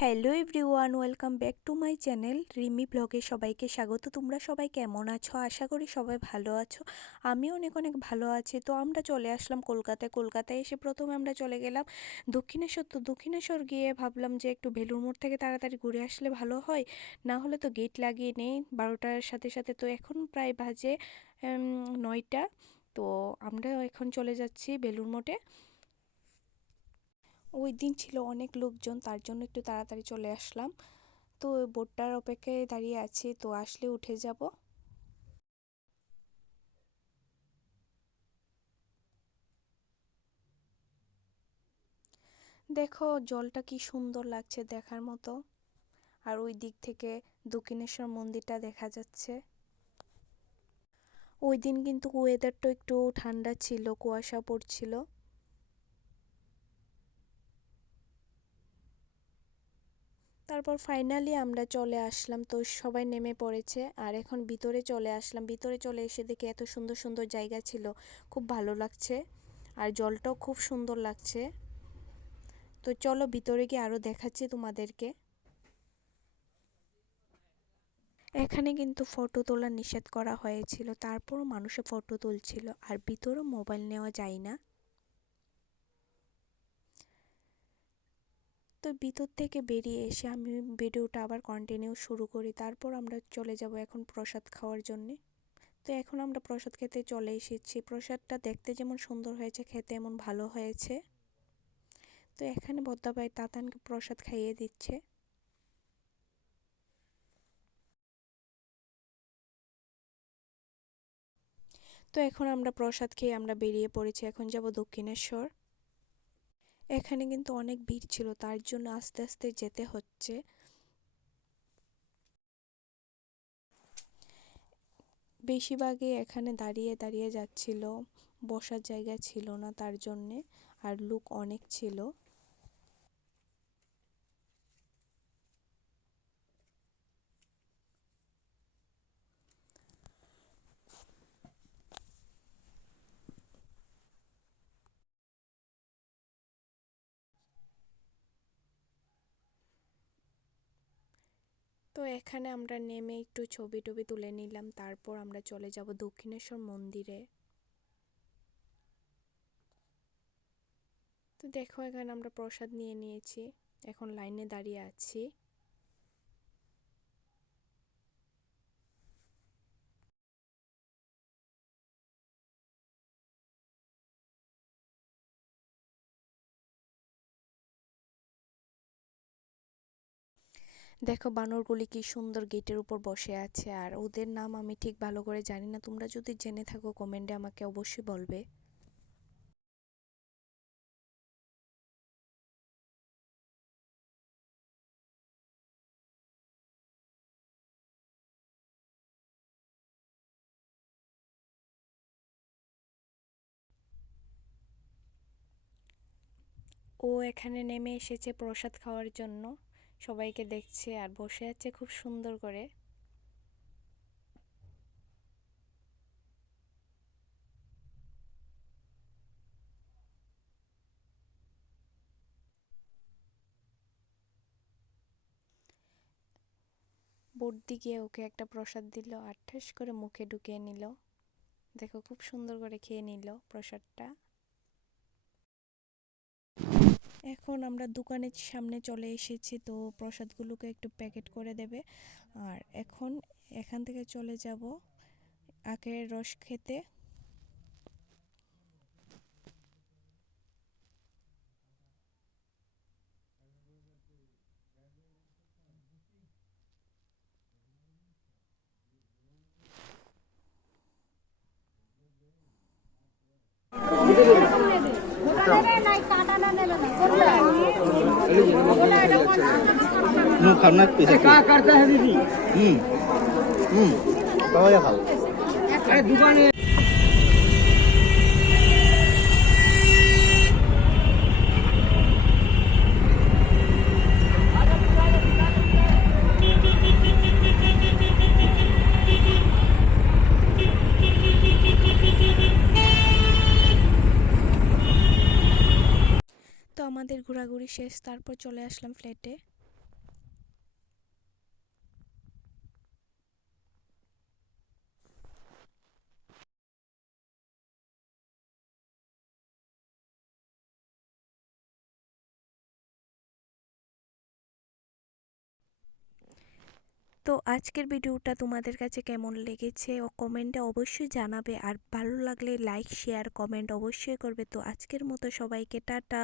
Hello everyone, welcome back to my channel Rimi ব্লগে সবাইকে স্বাগত। তোমরা সবাই কেমন আছো? আশা করি সবাই ভালো আছো। আমি অনেক অনেক ভালো আছি। তো আমরা চলে আসলাম কলকাতায় এসে প্রথমে আমরা চলে গেলাম দক্ষিণেশ্বর। তো দক্ষিণেশ্বর গিয়ে ভাবলাম যে একটু বেলুড় মঠ থেকে তাড়াতাড়ি ঘুরে আসলে ভালো হয়, না হলে তো গেট লাগিয়ে নেই 12টার সাথে সাথে। তো এখন প্রায় বাজে 9টা। তো আমরা এখন চলে যাচ্ছি বেলুড় মঠে। ওই দিন ছিল অনেক লোকজন, তার জন্য একটু তাড়াতাড়ি চলে আসলাম। তো বোটটার অপেক্ষায় দাঁড়িয়ে আছি, তো আসলে উঠে যাব। দেখো জলটা কি সুন্দর লাগছে দেখার মতো। আর ওই দিক থেকে দক্ষিণেশ্বর মন্দিরটা দেখা যাচ্ছে। ওই দিন কিন্তু ওয়েদারটা একটু ঠান্ডা ছিল, কুয়াশা পড়ছিল। তারপর ফাইনালি আমরা চলে আসলাম, তো সবাই নেমে পড়েছে। আর এখন ভিতরে চলে আসলাম। ভিতরে চলে এসে দেখে এত সুন্দর সুন্দর জায়গা ছিল, খুব ভালো লাগছে। আর জলটাও খুব সুন্দর লাগছে। তো চলো ভিতরে গিয়ে আরো দেখাচ্ছি তোমাদেরকে। এখানে কিন্তু ফটো তোলা নিষেধ করা হয়েছিল, তারপরও মানুষে ফটো তুলছিল। আর ভিতরে মোবাইল নেওয়া যায় না। তো ভিতর থেকে বেরিয়ে এসে আমি ভিডিওটা আবার কন্টিনিউ শুরু করি। তারপর আমরা চলে যাব এখন প্রসাদ খাওয়ার জন্য। তো এখন আমরা প্রসাদ খেতে চলে এসেছি। প্রসাদটা দেখতে যেমন সুন্দর হয়েছে, খেতে এমন ভালো হয়েছে। তো এখানে বদ্দাভাই তাতানকে প্রসাদ খাইয়ে দিচ্ছে। তো এখন আমরা প্রসাদ খেয়ে আমরা বেরিয়ে পড়েছি, এখন যাব দক্ষিণেশ্বর। এখানে কিন্তু অনেক ভিড় ছিল, তার জন্য আস্তে আস্তে যেতে হচ্ছে। বেশিরভাগই এখানে দাঁড়িয়ে দাঁড়িয়ে যাচ্ছিল, বসার জায়গা ছিল না তার জন্যে। আর লোক অনেক ছিল। তো এখানে আমরা নেমে একটু ছবি টবি তুলে নিলাম, তারপর আমরা চলে যাব দক্ষিণেশ্বর মন্দিরে। তো দেখো এখানে আমরা প্রসাদ নিয়ে নিয়েছি, এখন লাইনে দাঁড়িয়ে আছি। দেখো বানরগুলি কি সুন্দর গেটের উপর বসে আছে। আর ওদের নাম আমি ঠিক ভালো করে জানি না, তোমরা যদি জেনে থাকো কমেন্টে আমাকে অবশ্যই বলবে। ও এখানে নেমে এসেছে প্রসাদ খাওয়ার জন্য, সবাইকে দেখছে আর বসে আছে খুব সুন্দর করে। বর্দি গিয়ে ওকে একটা প্রসাদ দিল আর ঠাস করে মুখে ঢুকিয়ে নিল। দেখো খুব সুন্দর করে খেয়ে নিল প্রসাদটা। এখন আমরা দোকানের সামনে চলে এসেছি, তো প্রসাদগুলোকে একটু প্যাকেট করে দেবে। আর এখন এখান থেকে চলে যাব আখের রস খেতে। खाना पैसा क्या करता है दीदी? खाओ या खाओ। अरे दुकान তো আমাদের ঘোরাঘুরি শেষ, তারপর চলে আসলাম ফ্ল্যাটে। তো আজকের ভিডিওটা তোমাদের কাছে কেমন লেগেছে ও কমেন্টে অবশ্যই জানাবে, আর ভালো লাগলে লাইক শেয়ার কমেন্ট অবশ্যই করবে। তো আজকের মতো সবাইকে টাটা।